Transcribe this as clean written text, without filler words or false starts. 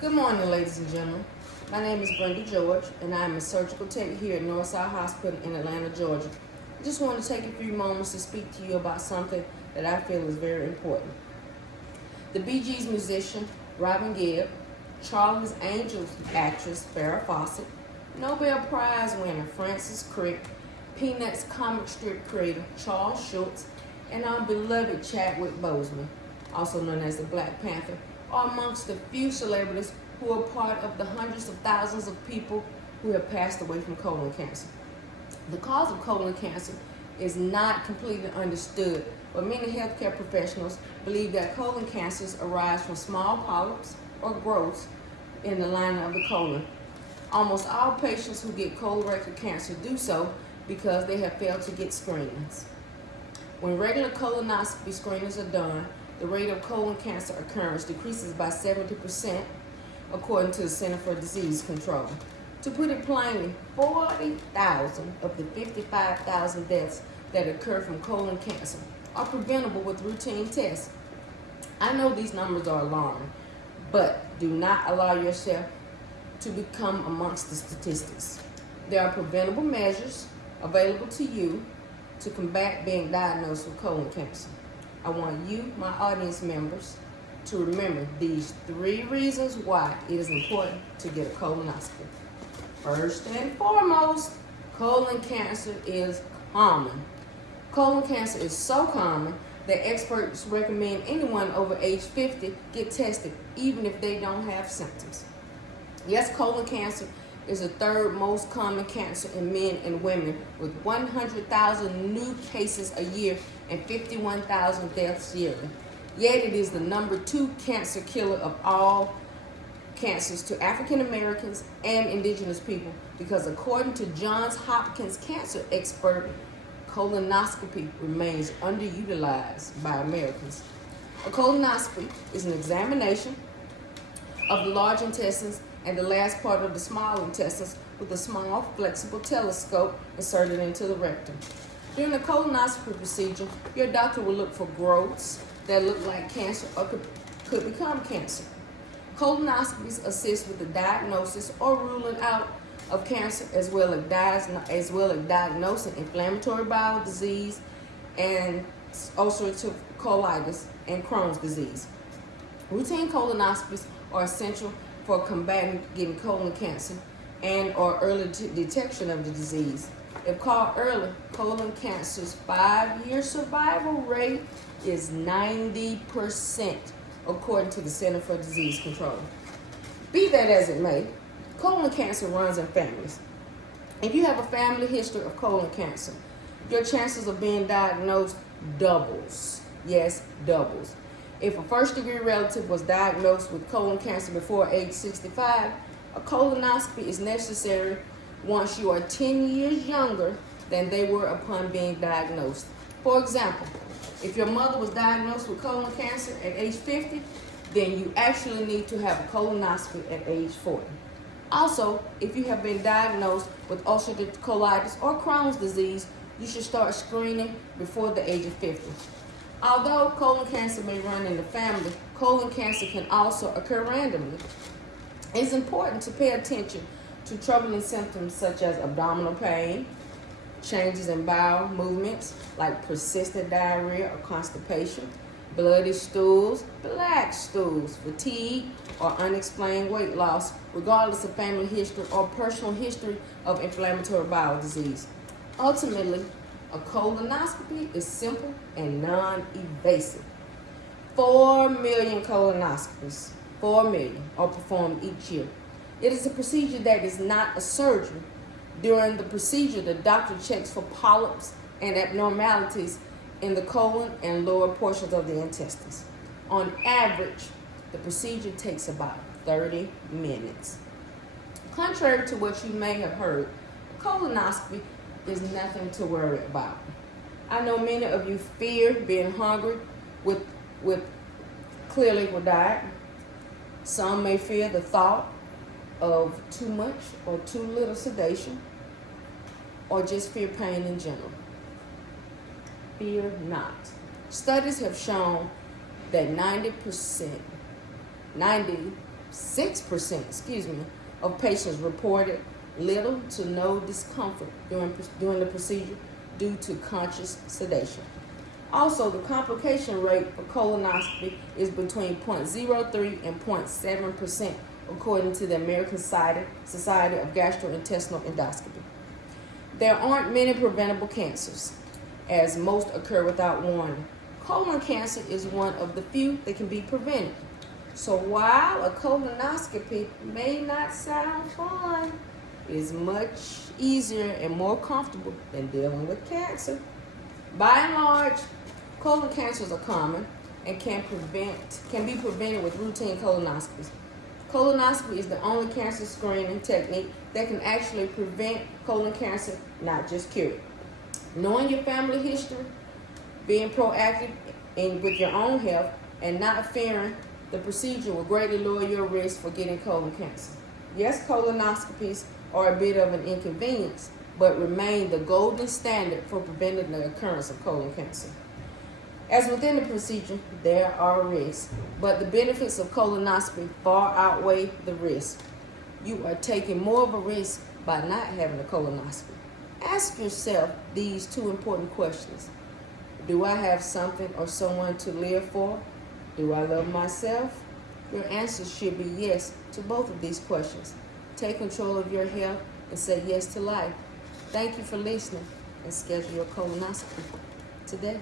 Good morning, ladies and gentlemen. My name is Brenda George, and I am a surgical tech here at Northside Hospital in Atlanta, Georgia. I just want to take a few moments to speak to you about something that I feel is very important. The Bee Gees musician Robin Gibb, Charlie's Angels actress Farrah Fawcett, Nobel Prize winner Francis Crick, Peanuts comic strip creator Charles Schultz, and our beloved Chadwick Boseman, also known as the Black Panther, are amongst the few celebrities who are part of the hundreds of thousands of people who have passed away from colon cancer. The cause of colon cancer is not completely understood, but many healthcare professionals believe that colon cancers arise from small polyps or growths in the lining of the colon. Almost all patients who get colorectal cancer do so because they have failed to get screenings. When regular colonoscopy screenings are done, the rate of colon cancer occurrence decreases by 70%, according to the Center for Disease Control. To put it plainly, 40,000 of the 55,000 deaths that occur from colon cancer are preventable with routine tests. I know these numbers are alarming, but do not allow yourself to become amongst the statistics. There are preventable measures available to you to combat being diagnosed with colon cancer. I want you, my audience members, to remember these 3 reasons why it is important to get a colonoscopy. First and foremost, colon cancer is common. Colon cancer is so common that experts recommend anyone over age 50 get tested even if they don't have symptoms. Yes, colon cancer is the 3rd most common cancer in men and women, with 100,000 new cases a year and 51,000 deaths yearly. Yet it is the number 2 cancer killer of all cancers to African Americans and indigenous people, because according to Johns Hopkins cancer expert, colonoscopy remains underutilized by Americans. A colonoscopy is an examination of the large intestines and the last part of the small intestines with a small, flexible telescope inserted into the rectum. During the colonoscopy procedure, your doctor will look for growths that look like cancer or could become cancer. Colonoscopies assist with the diagnosis or ruling out of cancer, as well as diagnosing inflammatory bowel disease and ulcerative colitis and Crohn's disease. Routine colonoscopies are essential for combating getting colon cancer and or early detection of the disease. If caught early, colon cancer's 5-year survival rate is 90%, according to the Center for Disease Control. Be that as it may, colon cancer runs in families. If you have a family history of colon cancer, your chances of being diagnosed doubles. Yes, doubles. If a first-degree relative was diagnosed with colon cancer before age 65, a colonoscopy is necessary once you are 10 years younger than they were upon being diagnosed. For example, if your mother was diagnosed with colon cancer at age 50, then you actually need to have a colonoscopy at age 40. Also, if you have been diagnosed with ulcerative colitis or Crohn's disease, you should start screening before the age of 50. Although colon cancer may run in the family, colon cancer can also occur randomly. It's important to pay attention to troubling symptoms such as abdominal pain, changes in bowel movements like persistent diarrhea or constipation, bloody stools, black stools, fatigue, or unexplained weight loss, regardless of family history or personal history of inflammatory bowel disease. Ultimately, a colonoscopy is simple and non-invasive. 4 million colonoscopies, 4 million, are performed each year. It is a procedure that is not a surgery. During the procedure, the doctor checks for polyps and abnormalities in the colon and lower portions of the intestines. On average, the procedure takes about 30 minutes. Contrary to what you may have heard, a colonoscopy is nothing to worry about. I know many of you fear being hungry with clear liquid diet. Some may fear the thought of too much or too little sedation, or just fear pain in general. Fear not. Studies have shown that 90% 6% of patients reported little to no discomfort during the procedure due to conscious sedation. Also, the complication rate for colonoscopy is between 0.03 and 0.7%, according to the American Society of Gastrointestinal Endoscopy. There aren't many preventable cancers, as most occur without warning. Colon cancer is one of the few that can be prevented. So while a colonoscopy may not sound fun, it's much easier and more comfortable than dealing with cancer. By and large, colon cancers are common and can be prevented with routine colonoscopies. Colonoscopy is the only cancer screening technique that can actually prevent colon cancer, not just cure it. Knowing your family history, being proactive with your own health, and not fearing the procedure will greatly lower your risk for getting colon cancer. Yes, colonoscopies are a bit of an inconvenience, but remain the golden standard for preventing the occurrence of colon cancer. As within the procedure, there are risks, but the benefits of colonoscopy far outweigh the risks. You are taking more of a risk by not having a colonoscopy. Ask yourself these two important questions. Do I have something or someone to live for? Do I love myself? Your answers should be yes to both of these questions. Take control of your health and say yes to life. Thank you for listening, and schedule your colonoscopy today.